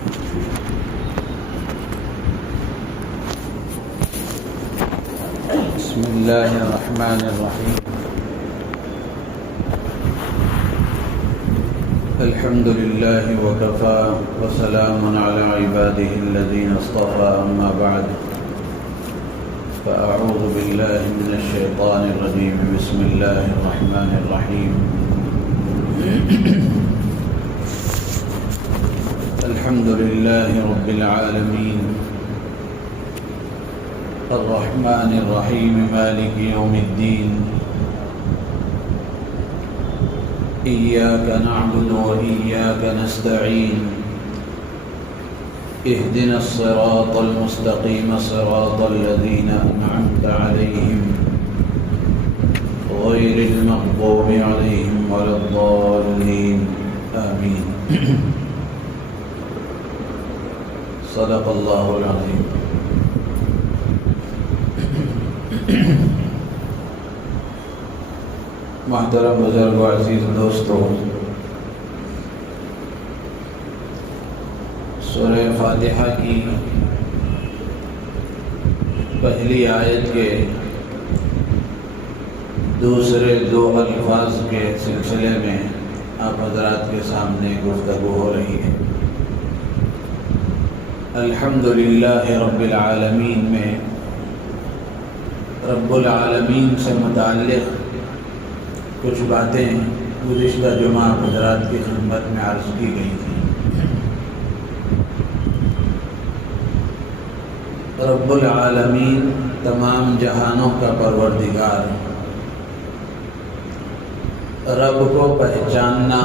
بسم الله الرحمن الرحيم. الحمد لله وكفى وسلام على عباده الذين اصطفى، أما بعد فأعوذ بالله من الشيطان الرجيم. بسم الله الرحمن الرحيم. الحمد لله رب العالمين الرحمن الرحيم مالك يوم الدين. إياك نعبد وإياك نستعين. اهدنا الصراط المستقيم صراط الذين أنعمت عليهم غير المغضوب عليهم ولا الضالين. آمين. صدق الله العظيم. محترم بزرگ و عزیز دوستو، سورہ فاتحہ کی پہلی آیت کے دوسرے دو الفاظ کے سلسلے میں آپ حضرات کے سامنے گفتگو ہو رہی ہے۔ الحمدللہ رب العالمین میں رب العالمین سے متعلق کچھ باتیں گزشتہ جمعہ حضرات کی خدمت میں عرض کی گئی تھیں۔ رب العالمین تمام جہانوں کا پروردگار، رب کو پہچاننا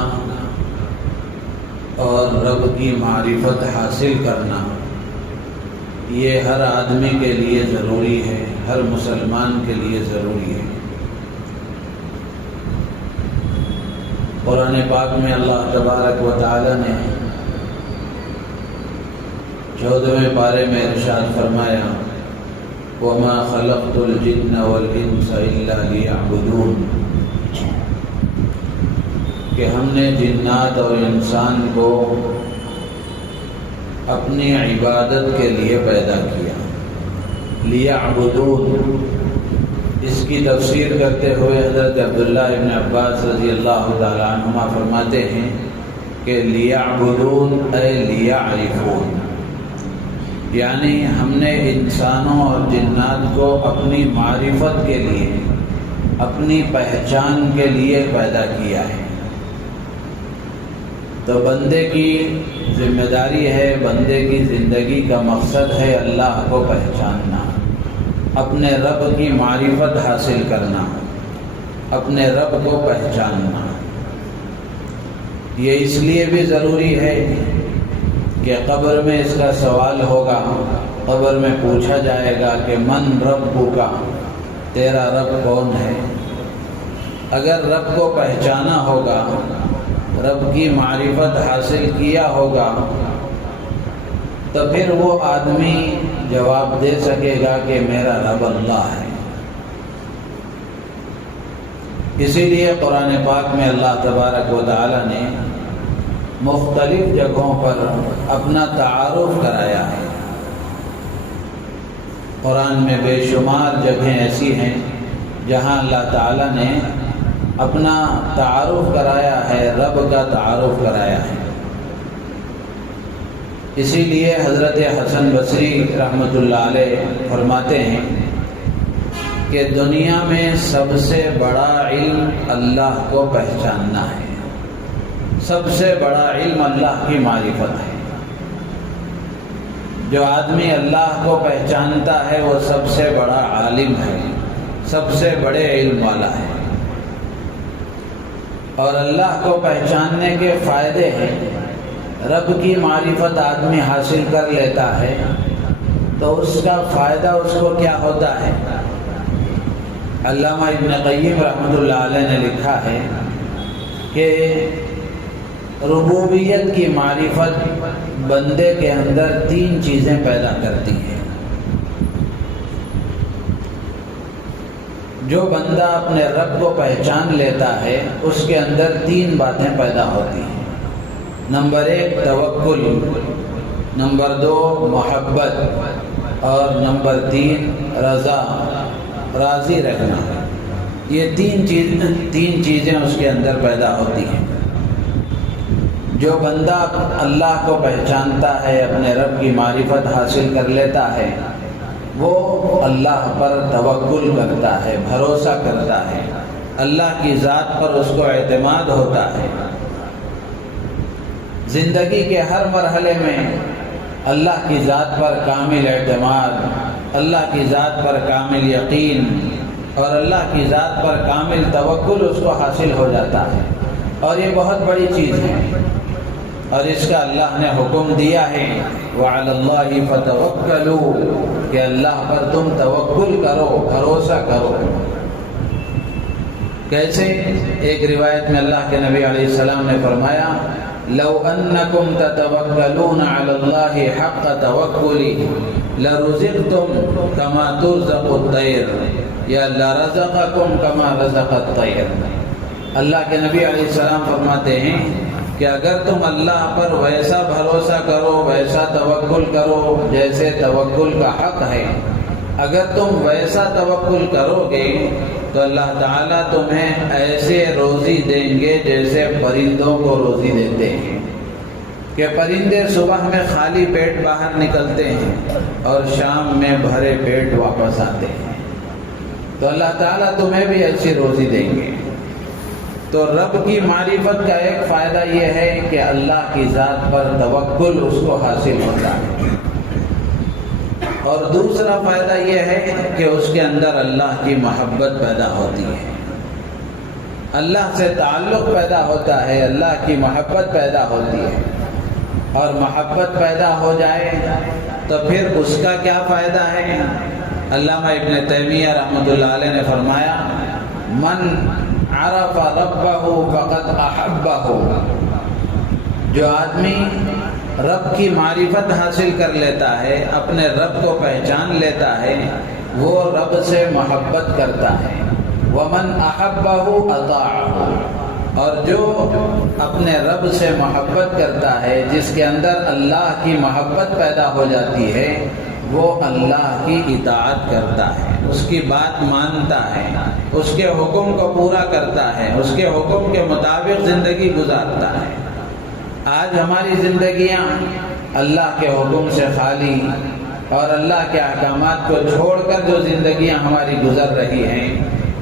اور رب کی معرفت حاصل کرنا یہ ہر آدمی کے لیے ضروری ہے، ہر مسلمان کے لیے ضروری ہے۔ قرآن پاک میں اللہ تبارک و تعالی نے 14ویں پارے میں ارشاد فرمایا، وَمَا خَلَقْتُ الْجِنَّ وَالْإِنسَ إِلَّا لِيَعْبُدُونَ، کہ ہم نے جنات اور انسان کو اپنی عبادت کے لیے پیدا کیا۔ لیعبدون، اس کی تفسیر کرتے ہوئے حضرت عبداللہ ابن عباس رضی اللہ تعالیٰ عنہما فرماتے ہیں کہ لیعبدون اے لیعرفون، یعنی ہم نے انسانوں اور جنات کو اپنی معرفت کے لیے، اپنی پہچان کے لیے پیدا کیا ہے۔ تو بندے کی ذمہ داری ہے، بندے کی زندگی کا مقصد ہے اللہ کو پہچاننا، اپنے رب کی معرفت حاصل کرنا، اپنے رب کو پہچاننا۔ یہ اس لیے بھی ضروری ہے کہ قبر میں اس کا سوال ہوگا، قبر میں پوچھا جائے گا کہ من ربک، تیرا رب کون ہے؟ اگر رب کو پہچانا ہوگا، رب کی معرفت حاصل کیا ہوگا، تو پھر وہ آدمی جواب دے سکے گا کہ میرا رب اللہ ہے۔ اسی لیے قرآن پاک میں اللہ تبارک و تعالی نے مختلف جگہوں پر اپنا تعارف کرایا ہے۔ قرآن میں بے شمار جگہیں ایسی ہیں جہاں اللہ تعالی نے اپنا تعارف کرایا ہے، رب کا تعارف کرایا ہے۔ اسی لیے حضرت حسن بصری رحمۃ اللہ علیہ فرماتے ہیں کہ دنیا میں سب سے بڑا علم اللہ کو پہچاننا ہے، سب سے بڑا علم اللہ کی معرفت ہے۔ جو آدمی اللہ کو پہچانتا ہے وہ سب سے بڑا عالم ہے، سب سے بڑے علم والا ہے۔ اور اللہ کو پہچاننے کے فائدے ہیں۔ رب کی معرفت آدمی حاصل کر لیتا ہے تو اس کا فائدہ اس کو کیا ہوتا ہے؟ علامہ ابن قیم رحمۃ اللہ علیہ نے لکھا ہے کہ ربوبیت کی معرفت بندے کے اندر 3 چیزیں پیدا کرتی ہیں۔ جو بندہ اپنے رب کو پہچان لیتا ہے اس کے اندر 3 باتیں پیدا ہوتی ہیں۔ نمبر 1 توکل، نمبر 2 محبت، اور نمبر 3 رضا، راضی رکھنا۔ یہ تین چیزیں اس کے اندر پیدا ہوتی ہیں۔ جو بندہ اللہ کو پہچانتا ہے، اپنے رب کی معرفت حاصل کر لیتا ہے، وہ اللہ پر توکل کرتا ہے، بھروسہ کرتا ہے، اللہ کی ذات پر اس کو اعتماد ہوتا ہے۔ زندگی کے ہر مرحلے میں اللہ کی ذات پر کامل اعتماد، اللہ کی ذات پر کامل یقین اور اللہ کی ذات پر کامل توکل اس کو حاصل ہو جاتا ہے، اور یہ بہت بڑی چیز ہے، اور اس کا اللہ نے حکم دیا ہے وَعَلَى اللَّهِ فَتَوَكَّلُوا، کہ اللہ پر تم توکل کرو، بھروسہ کرو۔ کیسے؟ ایک روایت میں اللہ کے نبی علیہ السلام نے فرمایا لو انکم تتوکلون علی اللہ حق توکلہ لرزقتم کما ترزق الطیر یا لرزقکم کما رزق الطیر۔ اللہ کے نبی علیہ السلام فرماتے ہیں کہ اگر تم اللہ پر ویسا بھروسہ کرو، ویسا توکل کرو جیسے توکل کا حق ہے، اگر تم ویسا توکل کرو گے تو اللہ تعالیٰ تمہیں ایسے روزی دیں گے جیسے پرندوں کو روزی دیتے ہیں، کہ پرندے صبح میں خالی پیٹ باہر نکلتے ہیں اور شام میں بھرے پیٹ واپس آتے ہیں، تو اللہ تعالیٰ تمہیں بھی ایسی روزی دیں گے۔ تو رب کی معرفت کا ایک فائدہ یہ ہے کہ اللہ کی ذات پر توکل اس کو حاصل ہوتا ہے، اور دوسرا فائدہ یہ ہے کہ اس کے اندر اللہ کی محبت پیدا ہوتی ہے، اللہ سے تعلق پیدا ہوتا ہے، اللہ کی محبت پیدا ہوتی ہے، اور محبت پیدا ہو جائے تو پھر اس کا کیا فائدہ ہے؟ علامہ ابن تیمیہ رحمۃ اللہ علیہ نے فرمایا من عرف ربہ فقد احبہ، جو آدمی رب کی معرفت حاصل کر لیتا ہے، اپنے رب کو پہچان لیتا ہے، وہ رب سے محبت کرتا ہے۔ ومن احبہ اطاعہ، اور جو اپنے رب سے محبت کرتا ہے، جس کے اندر اللہ کی محبت پیدا ہو جاتی ہے، وہ اللہ کی اطاعت کرتا ہے، اس کی بات مانتا ہے، اس کے حکم کو پورا کرتا ہے، اس کے حکم کے مطابق زندگی گزارتا ہے۔ آج ہماری زندگیاں اللہ کے حکم سے خالی اور اللہ کے احکامات کو چھوڑ کر جو زندگیاں ہماری گزر رہی ہیں،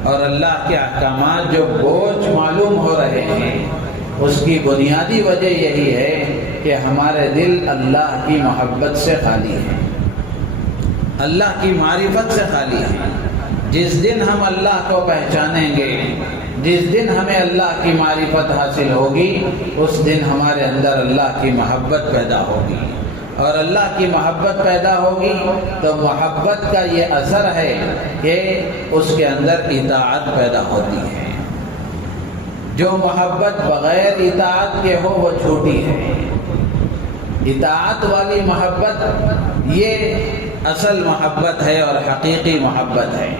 اور اللہ کے احکامات جو بوجھ معلوم ہو رہے ہیں، اس کی بنیادی وجہ یہی ہے کہ ہمارے دل اللہ کی محبت سے خالی ہے، اللہ کی معرفت سے خالی ہے۔ جس دن ہم اللہ کو پہچانیں گے، جس دن ہمیں اللہ کی معرفت حاصل ہوگی، اس دن ہمارے اندر اللہ کی محبت پیدا ہوگی، اور اللہ کی محبت پیدا ہوگی تو محبت کا یہ اثر ہے کہ اس کے اندر اطاعت پیدا ہوتی ہے۔ جو محبت بغیر اطاعت کے ہو وہ جھوٹی ہے، اطاعت والی محبت یہ اصل محبت ہے اور حقیقی محبت ہے۔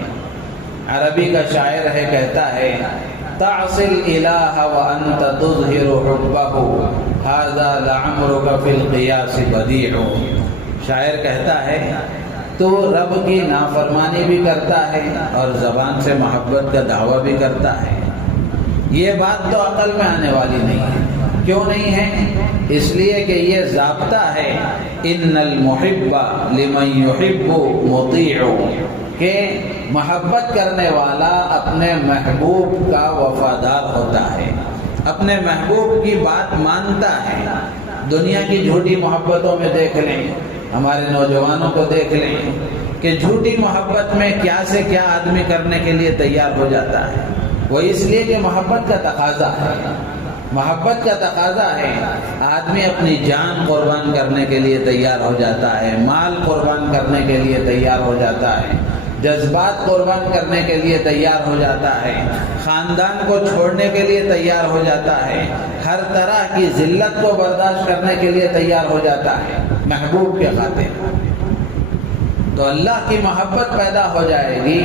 عربی کا شاعر ہے، کہتا ہے تعصی الالہ وانت تظہر حبہ ھذا لعمرک فی القیاس بدیع۔ شاعر کہتا ہے تو رب کی نافرمانی بھی کرتا ہے اور زبان سے محبت کا دعویٰ بھی کرتا ہے، یہ بات تو عقل میں آنے والی نہیں ہے۔ کیوں نہیں ہے؟ اس لیے کہ یہ ضابطہ ہے ان المحب لمن یحب مطیع، کہ محبت کرنے والا اپنے محبوب کا وفادار ہوتا ہے، اپنے محبوب کی بات مانتا ہے۔ دنیا کی جھوٹی محبتوں میں دیکھ لیں، ہمارے نوجوانوں کو دیکھ لیں کہ جھوٹی محبت میں کیا سے کیا آدمی کرنے کے لیے تیار ہو جاتا ہے، وہ اس لیے کہ محبت کا تقاضا ہے، محبت کا تقاضا ہے۔ آدمی اپنی جان قربان کرنے کے لیے تیار ہو جاتا ہے، مال قربان کرنے کے لیے تیار ہو جاتا ہے، جذبات قربان کرنے کے لیے تیار ہو جاتا ہے، خاندان کو چھوڑنے کے لیے تیار ہو جاتا ہے، ہر طرح کی ذلت کو برداشت کرنے کے لیے تیار ہو جاتا ہے محبوب کے خاطر۔ تو اللہ کی محبت پیدا ہو جائے گی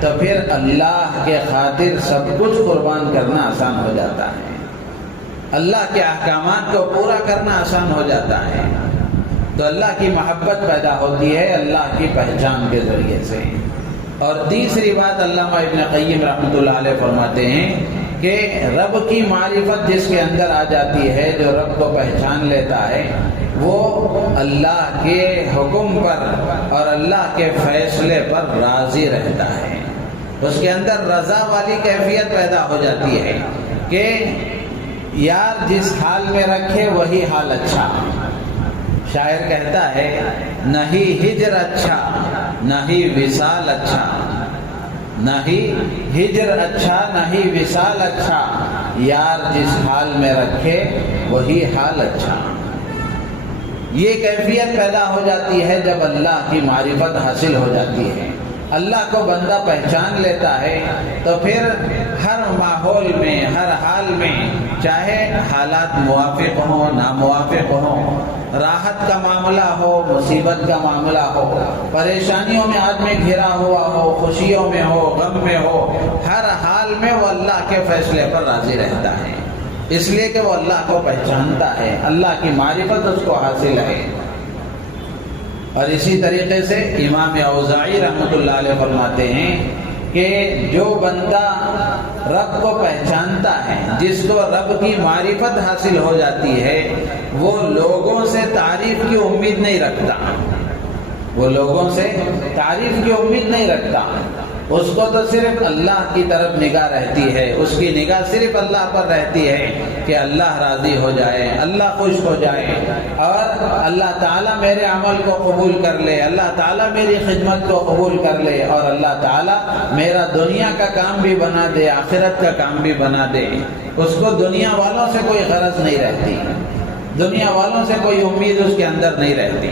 تو پھر اللہ کے خاطر سب کچھ قربان کرنا آسان ہو جاتا ہے، اللہ کے احکامات کو پورا کرنا آسان ہو جاتا ہے۔ تو اللہ کی محبت پیدا ہوتی ہے اللہ کی پہچان کے ذریعے سے۔ اور تیسری بات علامہ ابن قیم رحمۃ اللہ علیہ فرماتے ہیں کہ رب کی معرفت جس کے اندر آ جاتی ہے، جو رب کو پہچان لیتا ہے، وہ اللہ کے حکم پر اور اللہ کے فیصلے پر راضی رہتا ہے۔ اس کے اندر رضا والی کیفیت پیدا ہو جاتی ہے کہ یار جس حال میں رکھے وہی حال اچھا۔ شاعر کہتا ہے نہ ہی ہجر اچھا نہ ہی وصال اچھا، نہ ہی ہجر اچھا نہ ہی وصال اچھا، یار جس حال میں رکھے وہی حال اچھا۔ یہ کیفیت پیدا ہو جاتی ہے جب اللہ کی معرفت حاصل ہو جاتی ہے، اللہ کو بندہ پہچان لیتا ہے، تو پھر ہر ماحول میں ہر حال میں، چاہے حالات موافق ہوں ناموافق ہوں، راحت کا معاملہ ہو مصیبت کا معاملہ ہو، پریشانیوں میں آدمی گھرا ہوا ہو، خوشیوں میں ہو غم میں ہو، ہر حال میں وہ اللہ کے فیصلے پر راضی رہتا ہے، اس لیے کہ وہ اللہ کو پہچانتا ہے، اللہ کی معرفت اس کو حاصل ہے۔ اور اسی طریقے سے امام اوزاعی رحمۃ اللہ علیہ فرماتے ہیں کہ جو بندہ رب کو پہچانتا ہے، جس کو رب کی معرفت حاصل ہو جاتی ہے، وہ لوگوں سے تعریف کی امید نہیں رکھتا، وہ لوگوں سے تعریف کی امید نہیں رکھتا، اس کو تو صرف اللہ کی طرف نگاہ رہتی ہے، اس کی نگاہ صرف اللہ پر رہتی ہے کہ اللہ راضی ہو جائے، اللہ خوش ہو جائے، اور اللہ تعالیٰ میرے عمل کو قبول کر لے، اللہ تعالیٰ میری خدمت کو قبول کر لے، اور اللہ تعالیٰ میرا دنیا کا کام بھی بنا دے، آخرت کا کام بھی بنا دے۔ اس کو دنیا والوں سے کوئی غرض نہیں رہتی، دنیا والوں سے کوئی امید اس کے اندر نہیں رہتی۔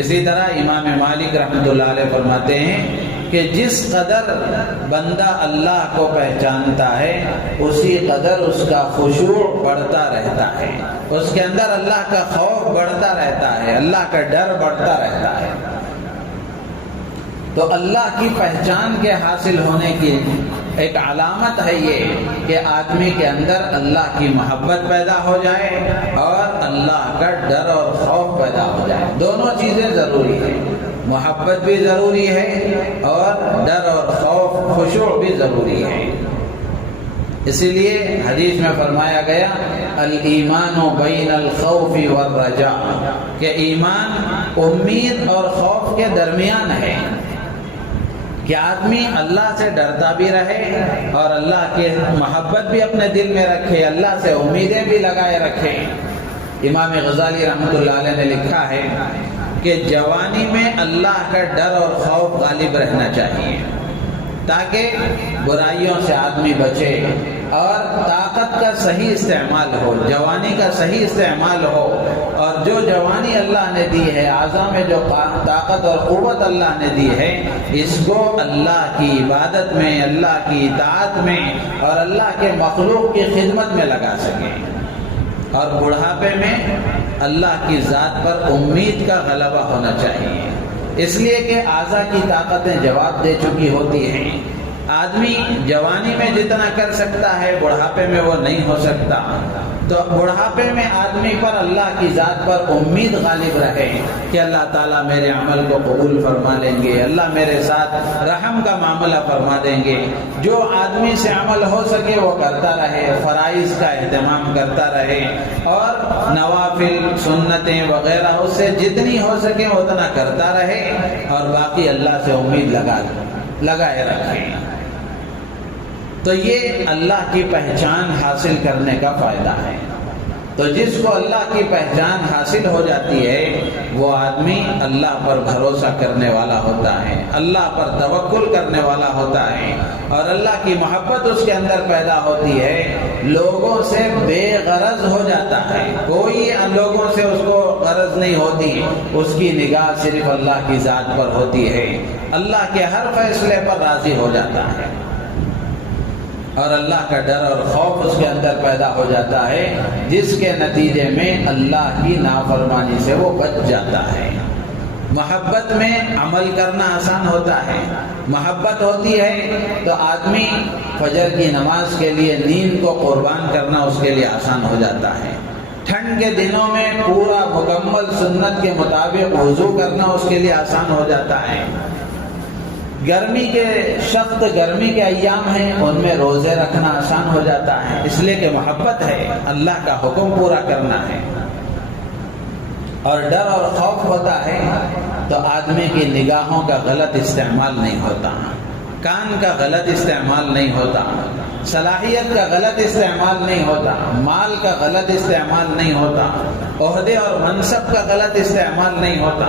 اسی طرح امام مالک رحمۃ اللہ علیہ فرماتے ہیں کہ جس قدر بندہ اللہ کو پہچانتا ہے اسی قدر اس کا خشوع بڑھتا رہتا ہے، اس کے اندر اللہ کا خوف بڑھتا رہتا ہے، اللہ کا ڈر بڑھتا رہتا ہے۔ تو اللہ کی پہچان کے حاصل ہونے کی ایک علامت ہے یہ کہ آدمی کے اندر اللہ کی محبت پیدا ہو جائے اور اللہ کا ڈر اور خوف پیدا ہو جائے۔ دونوں چیزیں ضروری ہیں، محبت بھی ضروری ہے اور ڈر اور خوف خشوع بھی ضروری ہے۔ اسی لیے حدیث میں فرمایا گیا الایمان بین الخوف والرجاء، کہ ایمان امید اور خوف کے درمیان ہے، کہ آدمی اللہ سے ڈرتا بھی رہے اور اللہ کی محبت بھی اپنے دل میں رکھے، اللہ سے امیدیں بھی لگائے رکھے۔ امام غزالی رحمۃ اللہ علیہ نے لکھا ہے کہ جوانی میں اللہ کا ڈر اور خوف غالب رہنا چاہیے تاکہ برائیوں سے آدمی بچے اور طاقت کا صحیح استعمال ہو، جوانی کا صحیح استعمال ہو، اور جو جوانی اللہ نے دی ہے، اعضاء میں جو طاقت اور قوت اللہ نے دی ہے، اس کو اللہ کی عبادت میں، اللہ کی اطاعت میں اور اللہ کے مخلوق کی خدمت میں لگا سکیں، اور بڑھاپے میں اللہ کی ذات پر امید کا غلبہ ہونا چاہیے، اس لیے کہ اعضاء کی طاقتیں جواب دے چکی ہوتی ہیں۔ آدمی جوانی میں جتنا کر سکتا ہے بڑھاپے میں وہ نہیں ہو سکتا، تو بڑھاپے میں آدمی پر اللہ کی ذات پر امید غالب رہے کہ اللہ تعالیٰ میرے عمل کو قبول فرما لیں گے، اللہ میرے ساتھ رحم کا معاملہ فرما دیں گے۔ جو آدمی سے عمل ہو سکے وہ کرتا رہے، فرائض کا اہتمام کرتا رہے، اور نوافل سنتیں وغیرہ اس سے جتنی ہو سکے اتنا کرتا رہے، اور باقی اللہ سے امید لگائے رکھے۔ تو یہ اللہ کی پہچان حاصل کرنے کا فائدہ ہے۔ تو جس کو اللہ کی پہچان حاصل ہو جاتی ہے وہ آدمی اللہ پر بھروسہ کرنے والا ہوتا ہے، اللہ پر توکل کرنے والا ہوتا ہے، اور اللہ کی محبت اس کے اندر پیدا ہوتی ہے، لوگوں سے بے غرض ہو جاتا ہے، کوئی لوگوں سے اس کو غرض نہیں ہوتی، اس کی نگاہ صرف اللہ کی ذات پر ہوتی ہے، اللہ کے ہر فیصلے پر راضی ہو جاتا ہے، اور اللہ کا ڈر اور خوف اس کے اندر پیدا ہو جاتا ہے، جس کے نتیجے میں اللہ کی نافرمانی سے وہ بچ جاتا ہے۔ محبت میں عمل کرنا آسان ہوتا ہے، محبت ہوتی ہے تو آدمی فجر کی نماز کے لیے نیند کو قربان کرنا اس کے لیے آسان ہو جاتا ہے، ٹھنڈ کے دنوں میں پورا مکمل سنت کے مطابق وضو کرنا اس کے لیے آسان ہو جاتا ہے۔ گرمی کے سخت گرمی کے ایام ہیں، ان میں روزے رکھنا آسان ہو جاتا ہے، اس لیے کہ محبت ہے، اللہ کا حکم پورا کرنا ہے۔ اور ڈر اور خوف ہوتا ہے تو آدمی کی نگاہوں کا غلط استعمال نہیں ہوتا، کان کا غلط استعمال نہیں ہوتا، صلاحیت کا غلط استعمال نہیں ہوتا، مال کا غلط استعمال نہیں ہوتا، عہدے اور منصب کا غلط استعمال نہیں ہوتا۔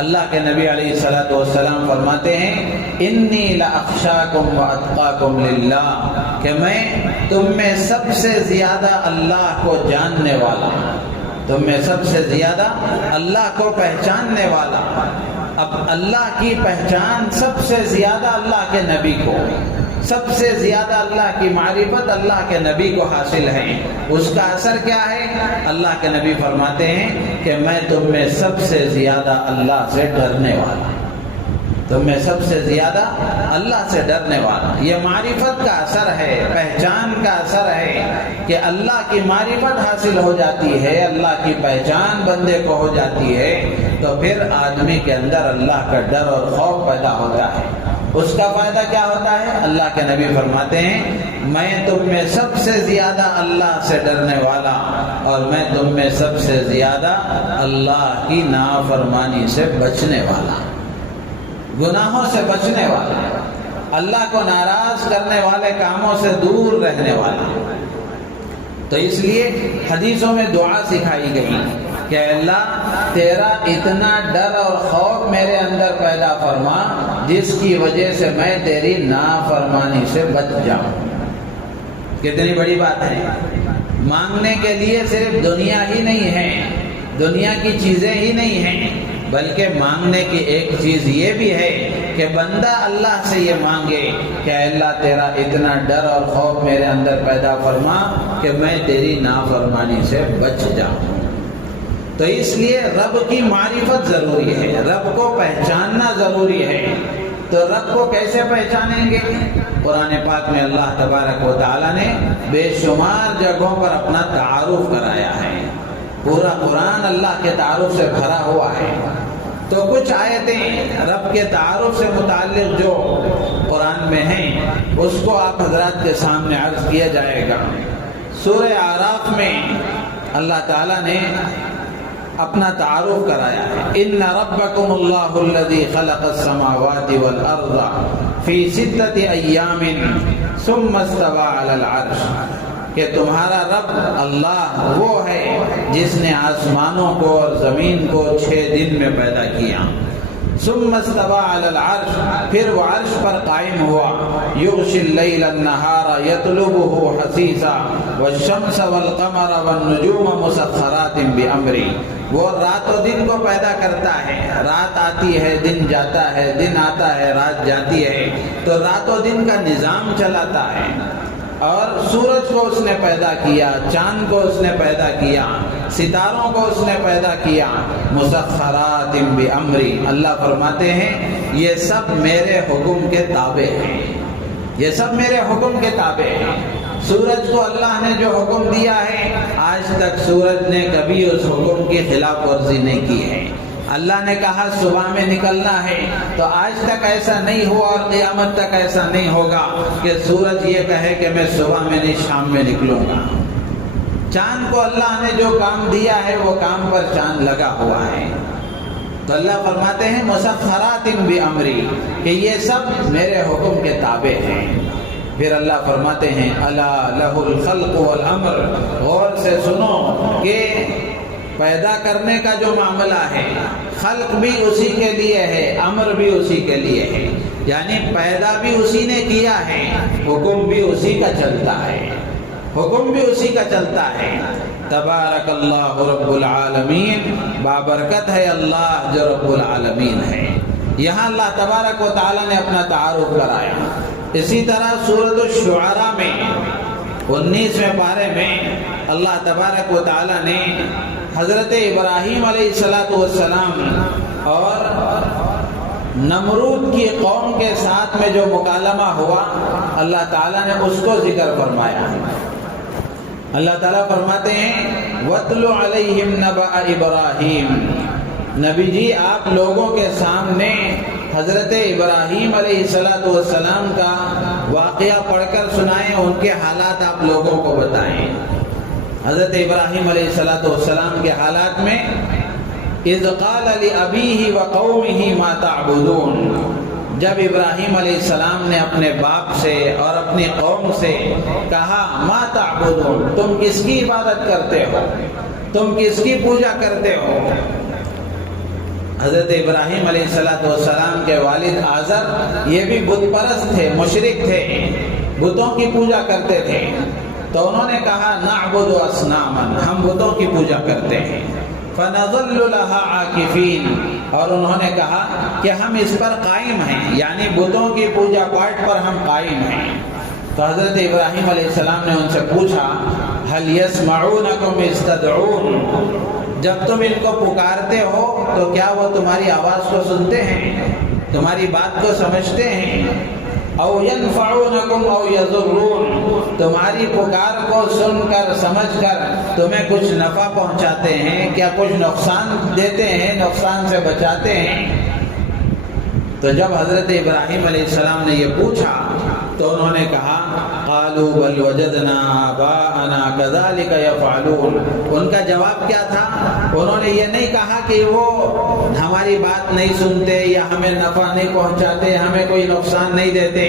اللہ کے نبی علیہ الصلوۃ والسلام فرماتے ہیں انی لاخشاکم واتقاکم للہ، کہ میں تم میں سب سے زیادہ اللہ کو جاننے والا، تم میں سب سے زیادہ اللہ کو پہچاننے والا۔ اب اللہ کی پہچان سب سے زیادہ اللہ کے نبی کو، سب سے زیادہ اللہ کی معرفت اللہ کے نبی کو حاصل ہے۔ اس کا اثر کیا ہے؟ اللہ کے نبی فرماتے ہیں کہ میں تم میں سب سے زیادہ اللہ سے ڈرنے والا، تم میں سب سے زیادہ اللہ سے ڈرنے والا۔ یہ معرفت کا اثر ہے، پہچان کا اثر ہے کہ اللہ کی معرفت حاصل ہو جاتی ہے، اللہ کی پہچان بندے کو ہو جاتی ہے تو پھر آدمی کے اندر اللہ کا ڈر اور خوف پیدا ہوتا ہے۔ اس کا فائدہ کیا ہوتا ہے؟ اللہ کے نبی فرماتے ہیں میں تم میں سب سے زیادہ اللہ سے ڈرنے والا اور میں تم میں سب سے زیادہ اللہ کی نافرمانی سے بچنے والا، گناہوں سے بچنے والا، اللہ کو ناراض کرنے والے کاموں سے دور رہنے والا۔ تو اس لیے حدیثوں میں دعا سکھائی گئی کہ اللہ تیرا اتنا ڈر اور خوف میرے اندر پیدا فرما جس کی وجہ سے میں تیری نافرمانی سے بچ جاؤں۔ کتنی بڑی بات ہے! مانگنے کے لیے صرف دنیا ہی نہیں ہے، دنیا کی چیزیں ہی نہیں ہیں، بلکہ مانگنے کی ایک چیز یہ بھی ہے کہ بندہ اللہ سے یہ مانگے کہ اللہ تیرا اتنا ڈر اور خوف میرے اندر پیدا فرما کہ میں تیری نافرمانی سے بچ جاؤں۔ تو اس لیے رب کی معرفت ضروری ہے، رب کو پہچاننا ضروری ہے۔ تو رب کو کیسے پہچانیں گے؟ قرآن پاک میں اللہ تبارک و تعالیٰ نے بے شمار جگہوں پر اپنا تعارف کرایا ہے، پورا قرآن اللہ کے تعارف سے بھرا ہوا ہے۔ تو کچھ آیتیں رب کے تعارف سے متعلق جو قرآن میں ہیں اس کو آپ حضرات کے سامنے عرض کیا جائے گا۔ سورہ اعراف میں اللہ تعالیٰ نے اپنا تعارف کرایا ہے ان ربکم اللہ الذی خلق السماوات والارض فی ستۃ ایام ثم استوى علی العرش، کہ تمہارا رب اللہ وہ ہے جس نے آسمانوں کو اور زمین کو 6 دن میں پیدا کیا۔ ثم استوى علی العرش، پھر وہ عرش پر قائم ہوا۔ یغشی اللیل النہار یطلبہ حثیثا والشمس والقمر والنجوم مسخرات بامرہ، وہ رات و دن کو پیدا کرتا ہے، رات آتی ہے دن جاتا ہے، دن آتا ہے رات جاتی ہے، تو رات و دن کا نظام چلاتا ہے۔ اور سورج کو اس نے پیدا کیا، چاند کو اس نے پیدا کیا، ستاروں کو اس نے پیدا کیا، مسخرات بامری، اللہ فرماتے ہیں یہ سب میرے حکم کے تابع ہیں، یہ سب میرے حکم کے تابع ہیں۔ سورج کو اللہ نے جو حکم دیا ہے آج تک سورج نے کبھی اس حکم کی خلاف ورزی نہیں کی ہے۔ اللہ نے کہا صبح میں نکلنا ہے تو آج تک ایسا نہیں ہوا اور قیامت تک ایسا نہیں ہوگا کہ سورج یہ کہے کہ میں صبح میں نہیں شام میں نکلوں گا۔ چاند کو اللہ نے جو کام دیا ہے وہ کام پر چاند لگا ہوا ہے۔ تو اللہ فرماتے ہیں مسخرات بامری، کہ یہ سب میرے حکم کے تابع ہیں۔ پھر اللہ فرماتے ہیں الا لہ الخلق والامر، غور سے سنو کہ پیدا کرنے کا جو معاملہ ہے خلق بھی اسی کے لیے ہے، امر بھی اسی کے لیے ہے، یعنی پیدا بھی اسی نے کیا ہے، حکم بھی اسی کا چلتا ہے، حکم بھی اسی کا چلتا ہے۔ تبارک اللہ رب العالمین، بابرکت ہے اللہ جو رب العالمین ہے۔ یہاں اللہ تبارک و تعالیٰ نے اپنا تعارف کرایا۔ اسی طرح سورۃ الشعراء میں 19ویں پارے میں اللہ تبارک و تعالیٰ نے حضرت ابراہیم علیہ السلام اور نمرود کی قوم کے ساتھ میں جو مکالمہ ہوا اللہ تعالیٰ نے اس کو ذکر فرمایا۔ اللہ تعالیٰ فرماتے ہیں وَاتْلُ عَلَيْهِمْ نَبَأَ إِبْرَاہِيمَ، نبی جی آپ لوگوں کے سامنے حضرت ابراہیم علیہ السلام کا واقعہ پڑھ کر سنائیں، ان کے حالات آپ لوگوں کو بتائیں۔ حضرت ابراہیم علیہ السلام کے حالات میں اذ قال لأبیہ وقومہ ما تعبدون، جب ابراہیم علیہ السلام نے اپنے باپ سے اور اپنی قوم سے کہا ما تعبدون، تم کس کی عبادت کرتے ہو، تم کس کی پوجا کرتے ہو۔ حضرت ابراہیم علیہ السلام کے والد آزر یہ بھی بت پرست تھے، مشرک تھے، بتوں کی پوجا کرتے تھے، تو انہوں نے کہا نعبد اصناما، ہم بتوں کی پوجا کرتے ہیں، فنظل لها عاکفین، اور انہوں نے کہا کہ ہم اس پر قائم ہیں، یعنی بتوں کی پوجا پاٹ پر ہم قائم ہیں۔ تو حضرت ابراہیم علیہ السلام نے ان سے پوچھا هل يسمعونکم اذ تدعون، جب تم ان کو پکارتے ہو تو کیا وہ تمہاری آواز کو سنتے ہیں، تمہاری بات کو سمجھتے ہیں، او ینفعونکم او یضرون، تمہاری پکار کو سن کر سمجھ کر تمہیں کچھ نفع پہنچاتے ہیں، کیا کچھ نقصان دیتے ہیں، نقصان سے بچاتے ہیں۔ تو جب حضرت ابراہیم علیہ السلام نے یہ پوچھا تو انہوں نے کہا قالوا بل وجدنا آباءنا كذلك يفعلون، ان کا جواب کیا تھا، انہوں نے یہ نہیں کہا کہ وہ ہماری بات نہیں سنتے یا ہمیں نفع نہیں پہنچاتے، ہمیں کوئی نقصان نہیں دیتے،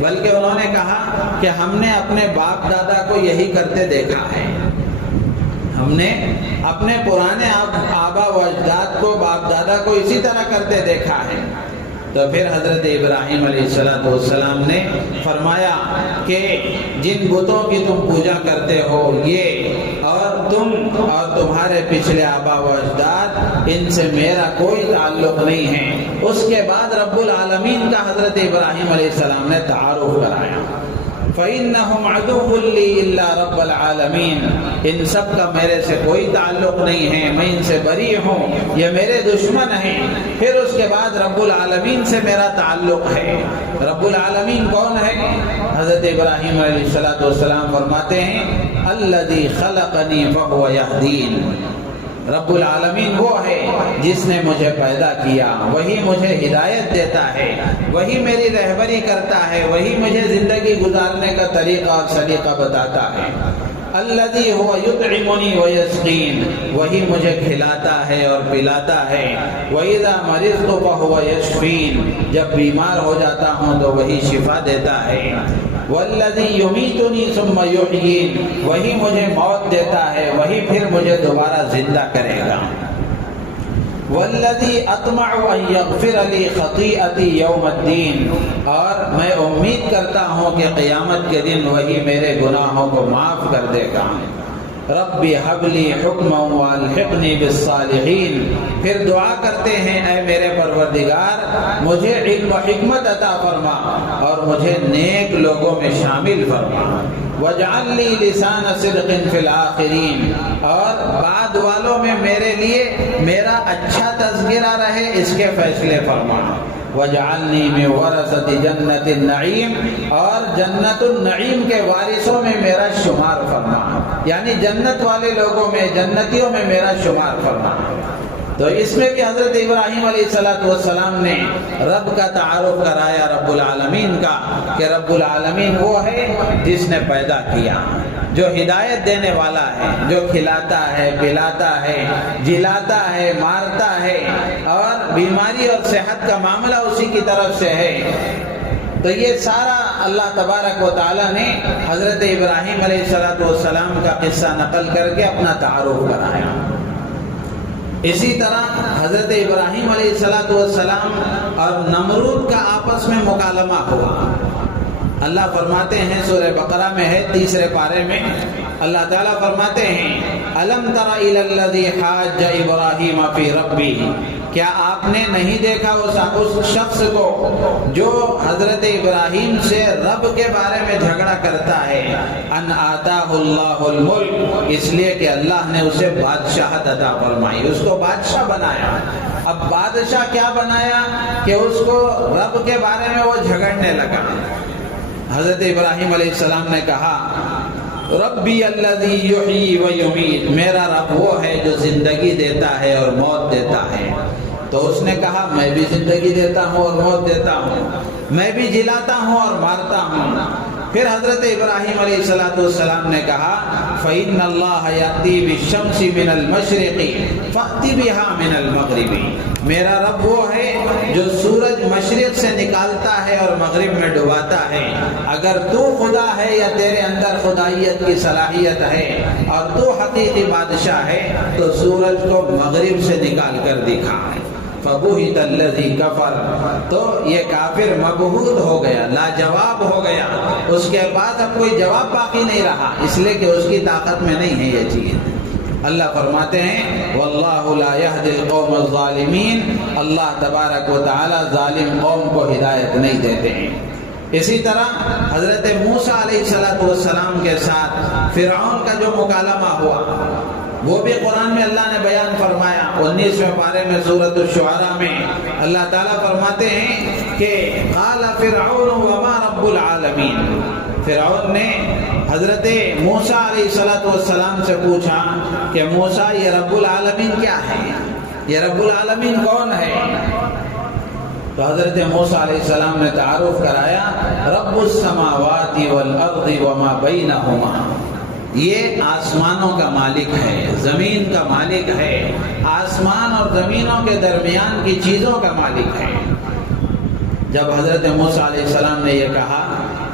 بلکہ انہوں نے کہا کہ ہم نے اپنے باپ دادا کو یہی کرتے دیکھا ہے، ہم نے اپنے پرانے آبا و اجداد کو، باپ دادا کو اسی طرح کرتے دیکھا ہے۔ تو پھر حضرت ابراہیم علیہ السلام نے فرمایا کہ جن بتوں کی تم پوجا کرتے ہو یہ اور تم اور تمہارے پچھلے آبا و اجداد، ان سے میرا کوئی تعلق نہیں ہے۔ اس کے بعد رب العالمین کا حضرت ابراہیم علیہ السلام نے تعارف کرایا، فَإِنَّهُمْ عَدُوٌّ لِّي إِلَّا رَبَّ الْعَالَمِينَ، ان سب کا میرے سے کوئی تعلق نہیں ہے، میں ان سے بری ہوں، یہ میرے دشمن ہیں۔ پھر اس کے بعد رب العالمین سے میرا تعلق ہے۔ رب العالمین کون ہے؟ حضرت ابراہیم علیہ السلام فرماتے ہیں الذی خلقنی فہو یہدین، رب العالمین وہ ہے جس نے مجھے پیدا کیا، وہی مجھے ہدایت دیتا ہے، وہی میری رہبری کرتا ہے، وہی مجھے زندگی گزارنے کا طریقہ اور سلیقہ بتاتا ہے۔ الذی هو یطعمنی ویسقین، وہی مجھے کھلاتا ہے اور پلاتا ہے۔ وَإِذَا مَرِضْتُ فَهُوَ یشفین، جب بیمار ہو جاتا ہوں تو وہی شفا دیتا ہے۔ والذی یمیتنی ثم یحیین، وہی مجھے موت دیتا ہے، وہی پھر مجھے دوبارہ زندہ کرے گا۔ والذی اطمع ان یغفر لی خطیئتی یوم الدین، اور میں امید کرتا ہوں کہ قیامت کے دن وہی میرے گناہوں کو معاف کر دے گا۔ ربی حب لی حکما والحقنی بالصالحین، پھر دعا کرتے ہیں اے میرے پروردگار مجھے علم و حکمت عطا فرما اور مجھے نیک لوگوں میں شامل فرما۔ واجعل لی لسان صدق فی الآخرین، اور بعد والوں میں میرے لیے میرا اچھا تذکرہ رہے، اس کے فیصلے فرما۔ وَجَعَلْنِي مِنْ وَرَثَةِ جَنَّةِ النَّعِيمِ، اور جنت النعیم کے وارثوں میں میرا شمار فرما، یعنی جنت والے لوگوں میں، جنتیوں میں میرا شمار فرما۔ تو اس میں بھی حضرت ابراہیم علیہ السلام نے رب کا تعارف کرایا، رب العالمین کا، کہ رب العالمین وہ ہے جس نے پیدا کیا، جو ہدایت دینے والا ہے، جو کھلاتا ہے، پلاتا ہے، جلاتا ہے، مارتا ہے، اور بیماری اور صحت کا معاملہ اسی کی طرف سے ہے۔ تو یہ سارا اللہ تبارک و تعالیٰ نے حضرت ابراہیم علیہ السلام کا قصہ نقل کر کے اپنا تعارف کرایا۔ اسی طرح حضرت ابراہیم علیہ السلام اور نمرود کا آپس میں مکالمہ ہوا۔ اللہ فرماتے ہیں، سورہ بقرہ میں ہے 3 پارے میں، اللہ تعالیٰ فرماتے ہیں الم تر الی الذی حاج ابراہیم فی ربہ، کیا آپ نے نہیں دیکھا اس شخص کو جو حضرت ابراہیم سے رب کے بارے میں جھگڑا کرتا ہے، ان آتاہ اللہ الملک، اس لیے کہ اللہ نے اسے بادشاہت عطا فرمائی، اس کو بادشاہ بنایا۔ اب بادشاہ کیا بنایا کہ اس کو رب کے بارے میں وہ جھگڑنے لگا۔ حضرت ابراہیم علیہ السلام نے کہا ربی الذی یحیی و یمیت، میرا رب وہ ہے جو زندگی دیتا ہے اور موت دیتا ہے۔ تو اس نے کہا میں بھی زندگی دیتا ہوں اور موت دیتا ہوں، میں بھی جلاتا ہوں اور مارتا ہوں۔ پھر حضرت ابراہیم علیہ السلام نے کہا فَإِنَّ اللَّهَ يَأْتِي بِالشَّمْسِ مِنَ الْمَشْرِقِ فَأْتِ بِهَا مِنَ الْمَغْرِبِ، میرا رب وہ ہے جو سورج مشرق سے نکالتا ہے اور مغرب میں ڈباتا ہے۔ اگر تو خدا ہے یا تیرے اندر خدائیت کی صلاحیت ہے اور تو حقیقی بادشاہ ہے تو سورج کو مغرب سے نکال کر دکھا۔ فَبُهِتَ الَّذِي كَفَرَ، تو یہ کافر مبہوت ہو گیا، لاجواب ہو گیا، اس کے بعد اب کوئی جواب باقی نہیں رہا، اس لیے کہ اس کی طاقت میں نہیں ہے یہ چیز۔ اللہ فرماتے ہیں وَاللَّهُ لَا يَهْدِي الْقَوْمَ الظَّالِمِينَ، اللہ تبارک و تعالی ظالم قوم کو ہدایت نہیں دیتے ہیں۔ اسی طرح حضرت موسیٰ علیہ السلام کے ساتھ فرعون کا جو مکالمہ ہوا وہ بھی قرآن میں اللہ نے بیان فرمایا۔ 19ویں پارے میں سورۃ الشعراء میں اللہ تعالیٰ فرماتے ہیں کہ قال فرعون وما رب العالمین، فرعون نے حضرت موسیٰ علیہ السلام سے پوچھا کہ موسیٰ یہ رب العالمین کیا ہے، یہ رب العالمین کون ہے؟ تو حضرت موسیٰ علیہ السلام نے تعارف کرایا رب السماوات والارض وما بینہما، یہ آسمانوں کا مالک ہے، زمین کا مالک ہے، آسمان اور زمینوں کے درمیان کی چیزوں کا مالک ہے۔ جب حضرت موسیٰ علیہ السلام نے یہ کہا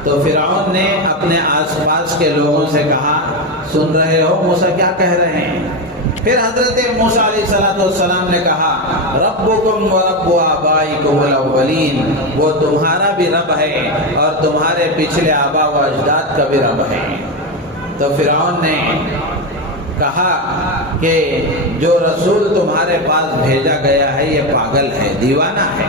تو فرعون نے اپنے آس پاس کے لوگوں سے کہا سن رہے ہو موسیٰ کیا کہہ رہے ہیں؟ پھر حضرت موسیٰ علیہ السلام نے کہا ربکم و رب آبائکم الاولین، وہ تمہارا بھی رب ہے اور تمہارے پچھلے آبا و اجداد کا بھی رب ہے۔ تو فرعون نے کہا کہ جو رسول تمہارے پاس بھیجا گیا ہے یہ پاگل ہے، دیوانہ ہے۔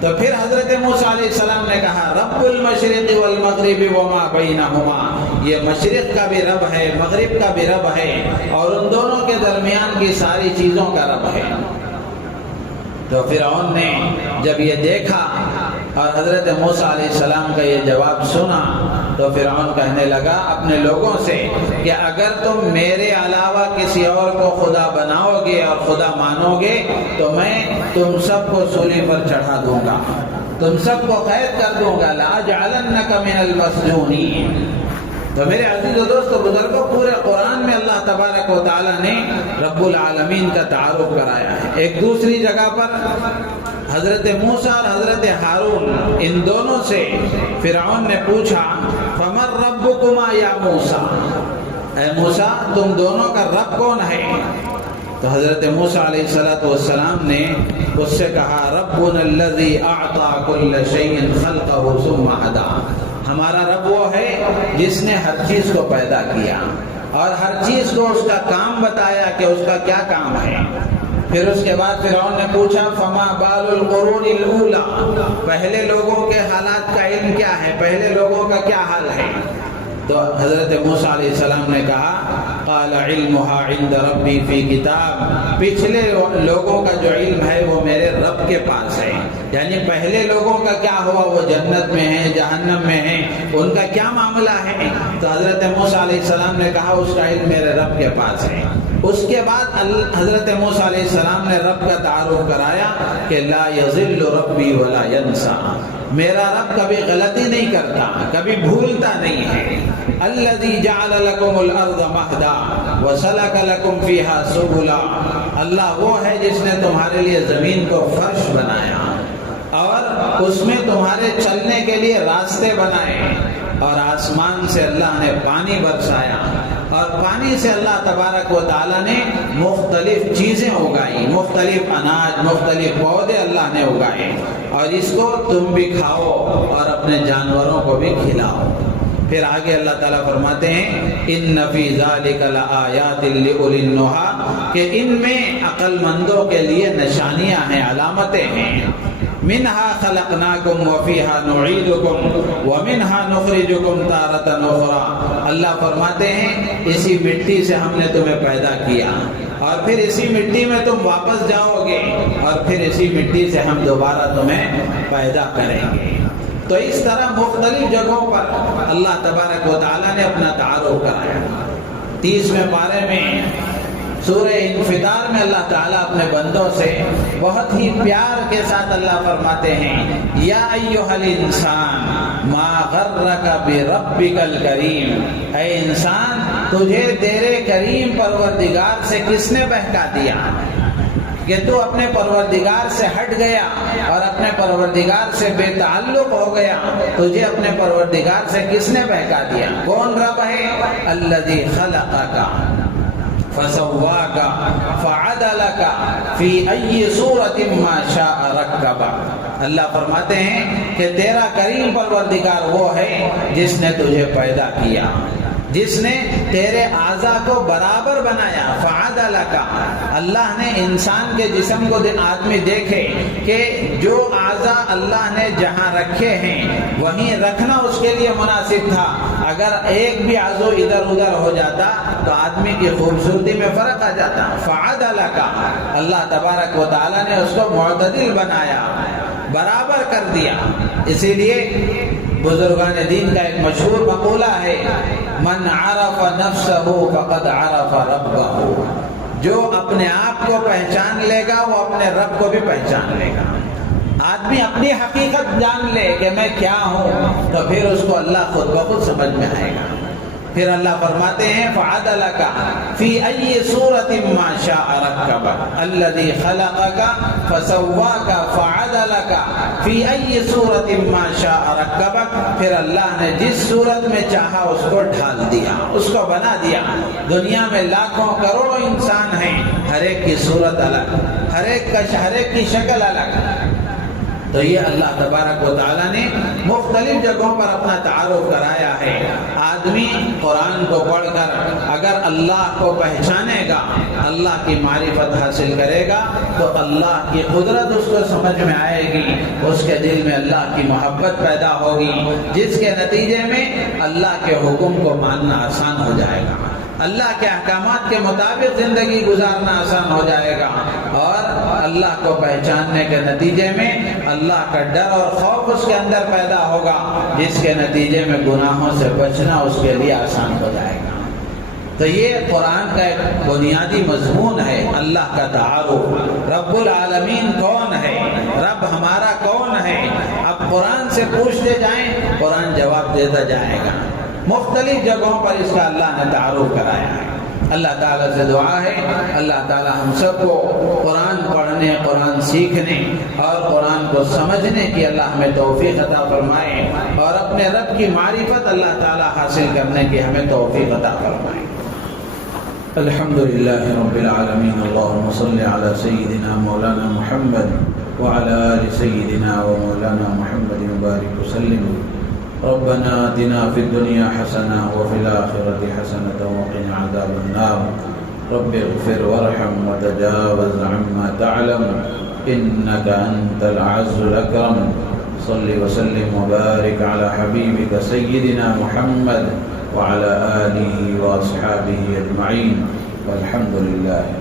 تو پھر حضرت موسیٰ علیہ السلام نے کہا رب المشرق والمغرب وما بینہما، یہ مشرق کا بھی رب ہے، مغرب کا بھی رب ہے اور ان دونوں کے درمیان کی ساری چیزوں کا رب ہے۔ تو فرعون نے جب یہ دیکھا اور حضرت موسیٰ علیہ السلام کا یہ جواب سنا تو فرعون کہنے لگا اپنے لوگوں سے کہ اگر تم میرے علاوہ کسی اور کو خدا بناؤ گے اور خدا مانو گے تو میں تم سب کو سولی پر چڑھا دوں گا، تم سب کو قید کر دوں گا، لَأَجْعَلَنَّكَ مِنَ الْمَسْجُونِينَ۔ تو میرے عزیز و دوستو بزرگوں، پورے قرآن میں اللہ تبارک و تعالی نے رب العالمین کا تعارف کرایا ہے۔ ایک دوسری جگہ پر حضرت موسیٰ اور حضرت ہارون ان دونوں سے فرعون نے پوچھا فَمَن رَبُّكُمَا يَا مُوسیٰ، اے موسیٰ تم دونوں کا رب کون ہے؟ تو حضرت موسیٰ علیہ السلام نے اس سے کہا ربنا الذی اعطا کل شیء خلقہ ثم ہدی، ہمارا رب وہ ہے جس نے ہر چیز کو پیدا کیا اور ہر چیز کو اس کا کام بتایا کہ اس کا کیا کام ہے۔ پھر اس کے بعد فرعون نے پوچھا فما بال القرون الاولی، پہلے لوگوں کے حالات کا علم کیا ہے، پہلے لوگوں کا کیا حال ہے؟ تو حضرت موسیٰ علیہ السلام نے کہا قال علمها عند ربی فی کتاب، پچھلے لوگوں کا جو علم ہے وہ میرے رب کے پاس ہے، یعنی پہلے لوگوں کا کیا ہوا، وہ جنت میں ہیں جہنم میں ہیں، ان کا کیا معاملہ ہے؟ تو حضرت موسیٰ علیہ السلام نے کہا اس کا علم میرے رب کے پاس ہے۔ اس کے بعد حضرت موسیٰ علیہ السلام نے رب کا تعارف کرایا کہ لا یضل ربی ولا ینسا، میرا رب کبھی غلطی نہیں کرتا، کبھی بھولتا نہیں ہے۔ الذی جعل لکم الارض مہدا وسلک لکم فیہا سبلا، اللہ وہ ہے جس نے تمہارے لیے زمین کو فرش بنایا اور اس میں تمہارے چلنے کے لیے راستے بنائے، اور آسمان سے اللہ نے پانی برسایا اور پانی سے اللہ تبارک و تعالیٰ نے مختلف چیزیں اگائی، مختلف اناج، مختلف پودے اللہ نے اگائے، اور اس کو تم بھی کھاؤ اور اپنے جانوروں کو بھی کھلاؤ۔ پھر آگے اللہ تعالیٰ فرماتے ہیں ان فی ذلک لآیات لأولی النہی، کہ ان میں عقل مندوں کے لیے نشانیاں ہیں، علامتیں ہیں۔ منہا خلقناکم وفیہا نعیدکم ومنہا نخرجکم تارۃ اخری، اللہ فرماتے ہیں اسی مٹی سے ہم نے تمہیں پیدا کیا اور پھر اسی مٹی میں تم واپس جاؤ گے اور پھر اسی مٹی سے ہم دوبارہ تمہیں پیدا کریں گے۔ تو اس طرح مختلف جگہوں پر اللہ تبارک و تعالیٰ نے اپنا تعارف کرایا۔ 30ویں پارے میں سورہ انفطار میں اللہ تعالیٰ اپنے بندوں سے بہت ہی پیار کے ساتھ اللہ فرماتے ہیں، یا ایھا الانسان ما غرک بربک الکریم، اے انسان تجھے تیرے کریم پروردگار سے کس نے بہکا دیا کہ تو اپنے پروردگار سے ہٹ گیا اور اپنے پروردگار سے بے تعلق ہو گیا؟ تجھے اپنے پروردگار سے کس نے بہکا دیا؟ کون رب ہے؟ الذی خلقک فسواک فعدلک فی ای صورت ما شاء رکبک۔ اللہ فرماتے ہیں کہ تیرا کریم پروردگار وہ ہے جس نے تجھے پیدا کیا، جس نے تیرے اعضاء کو برابر بنایا۔ فعدلک، اللہ نے انسان کے جسم کو آدمی دیکھے کہ جو اعضاء اللہ نے جہاں رکھے ہیں وہیں رکھنا اس کے لیے مناسب تھا۔ اگر ایک بھی عضو ادھر ادھر ہو جاتا تو آدمی کی خوبصورتی میں فرق آ جاتا۔ فعدلک، اللہ تبارک و تعالیٰ نے اس کو معتدل بنایا، برابر کر دیا۔ اسی لیے بزرگان دین کا ایک مشہور مقولہ ہے، من عرف نفسہ فقد عرف ربہ، جو اپنے آپ کو پہچان لے گا وہ اپنے رب کو بھی پہچان لے گا۔ آدمی اپنی حقیقت جان لے کہ میں کیا ہوں تو پھر اس کو اللہ خود بخود سمجھ میں آئے گا۔ پھر اللہ فرماتے ہیں فعدلک فی ای صورت ما شاء رکبک الذی خلقک فسواک فعدلک فی ای صورت ما شاء رکبک۔ پھر اللہ نے جس صورت میں چاہا اس کو ڈھال دیا، اس کو بنا دیا۔ دنیا میں لاکھوں کروڑوں انسان ہیں، ہر ایک کی صورت الگ، ہر ایک کی شکل الگ۔ تو یہ اللہ تبارک و تعالیٰ نے مختلف جگہوں پر اپنا تعارف کرایا ہے۔ آدمی قرآن کو پڑھ کر اگر اللہ کو پہچانے گا، اللہ کی معرفت حاصل کرے گا تو اللہ کی قدرت اس کو سمجھ میں آئے گی، اس کے دل میں اللہ کی محبت پیدا ہوگی، جس کے نتیجے میں اللہ کے حکم کو ماننا آسان ہو جائے گا، اللہ کے احکامات کے مطابق زندگی گزارنا آسان ہو جائے گا، اور اللہ کو پہچاننے کے نتیجے میں اللہ کا ڈر اور خوف اس کے اندر پیدا ہوگا، جس کے نتیجے میں گناہوں سے بچنا اس کے لیے آسان ہو جائے گا۔ تو یہ قرآن کا ایک بنیادی مضمون ہے، اللہ کا تعارف۔ رب العالمین کون ہے، رب ہمارا کون ہے، اب قرآن سے پوچھتے جائیں قرآن جواب دیتا جائے گا۔ مختلف جگہوں پر اس کا اللہ نے تعارف کرایا ہے۔ اللہ تعالیٰ سے دعا ہے اللہ تعالیٰ ہم سب کو قرآن پڑھنے، قرآن سیکھنے اور قرآن کو سمجھنے کی اللہ ہمیں توفیق عطا فرمائے، اور اپنے رب کی معرفت اللہ تعالیٰ حاصل کرنے کی ہمیں توفیق عطا فرمائے۔ الحمدللہ رب العالمین، اللہم صلی علی سیدنا مولانا محمد وعلی آل سیدنا و مولانا محمد مبارک وسلم۔ ربنا آتنا في الدنيا حسنة وفي الآخرة حسنة وقنا عذاب النار۔ رب اغفر وارحم وتجاوز عما تعلم إنك أنت الأعز الأكرم۔ صل وسلم وبارك على حبيبك سيدنا محمد وعلى آله وأصحابه أجمعين، والحمد لله۔